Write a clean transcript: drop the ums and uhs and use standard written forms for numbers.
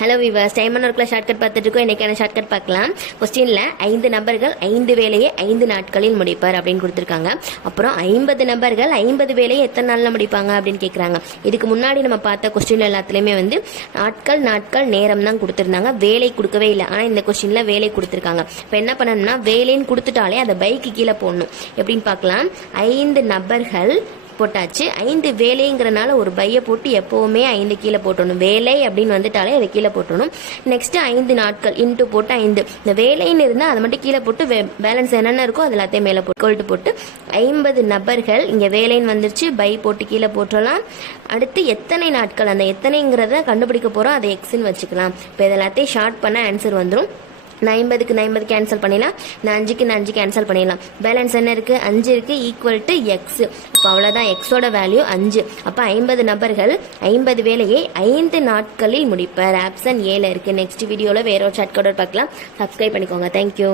Hello viewers, time and ஒர்க்கில் shortcut பார்த்துட்டு இருக்கோம். இன்றைக்கான ஷார்ட்கட் பார்க்கலாம். கொஸ்டினில் 5 நபர்கள் 5 வேலையை 5 நாட்களில் முடிப்பார் அப்படின்னு கொடுத்துருக்காங்க. அப்புறம் 50 நபர்கள் 50 வேலையை எத்தனை நாளில் முடிப்பாங்க அப்படின்னு கேட்குறாங்க. இதுக்கு முன்னாடி நம்ம பார்த்த கொஸ்டின் எல்லாத்துலேயுமே நாட்கள் நேரம் தான் கொடுத்துருந்தாங்க, வேலை கொடுக்கவே இல்லை. ஆனால் இந்த கொஸ்டினில் வேலை கொடுத்துருக்காங்க. இப்போ என்ன பண்ணணும்னா, வேலைன்னு கொடுத்துட்டாலே அதை பைக்கு கீழே போடணும். எப்படின்னு பார்க்கலாம். 5 நபர்கள் போட்டாச்சு, 5 வேலைங்கிறனால ஒரு பையை போட்டு எப்போவுமே 5 கீழே போட்டணும். வேலை அப்படின்னு வந்துட்டாலே அதை கீழே போட்டணும். நெக்ஸ்ட் 5 நாட்கள் இன்ட்டு போட்டு 5. இந்த வேலைன்னு இருந்தால் அதை மட்டும் கீழே போட்டு பேலன்ஸ் என்னென்ன இருக்கோ அது எல்லாத்தையும் மேலே போட்டு 50 நபர்கள் இங்கே வேலைன்னு வந்துருச்சு, பை போட்டு கீழே போட்டுடலாம். அடுத்து எத்தனை நாட்கள், அந்த எத்தனைங்கிறத கண்டுபிடிக்க போகிறோம், அதை எக்ஸ்ன்னு வச்சுக்கலாம். இப்போ இது எல்லாத்தையும் ஷார்ட் பண்ண ஆன்சர் வந்துடும். நான் 50க்கு 50 கேன்சல் பண்ணிடலாம், நான் 5க்கு 5 கேன்சல் பண்ணிடலாம். பேலன்ஸ் என்ன இருக்குது, 5 இருக்குது, ஈக்குவல் டு எக்ஸ். இப்போ அவ்வளோதான், எக்ஸோட வேல்யூ 5. அப்போ 50 நபர்கள் 50 வேலையை 5 நாட்களில் முடிப்பார். ஆப்ஷன் ஏல இருக்குது. நெக்ஸ்ட் வீடியோவில் வேற ஒரு ஷார்ட்கட் பார்க்கலாம். சப்ஸ்கிரைப் பண்ணிக்கோங்க. தேங்க்யூ.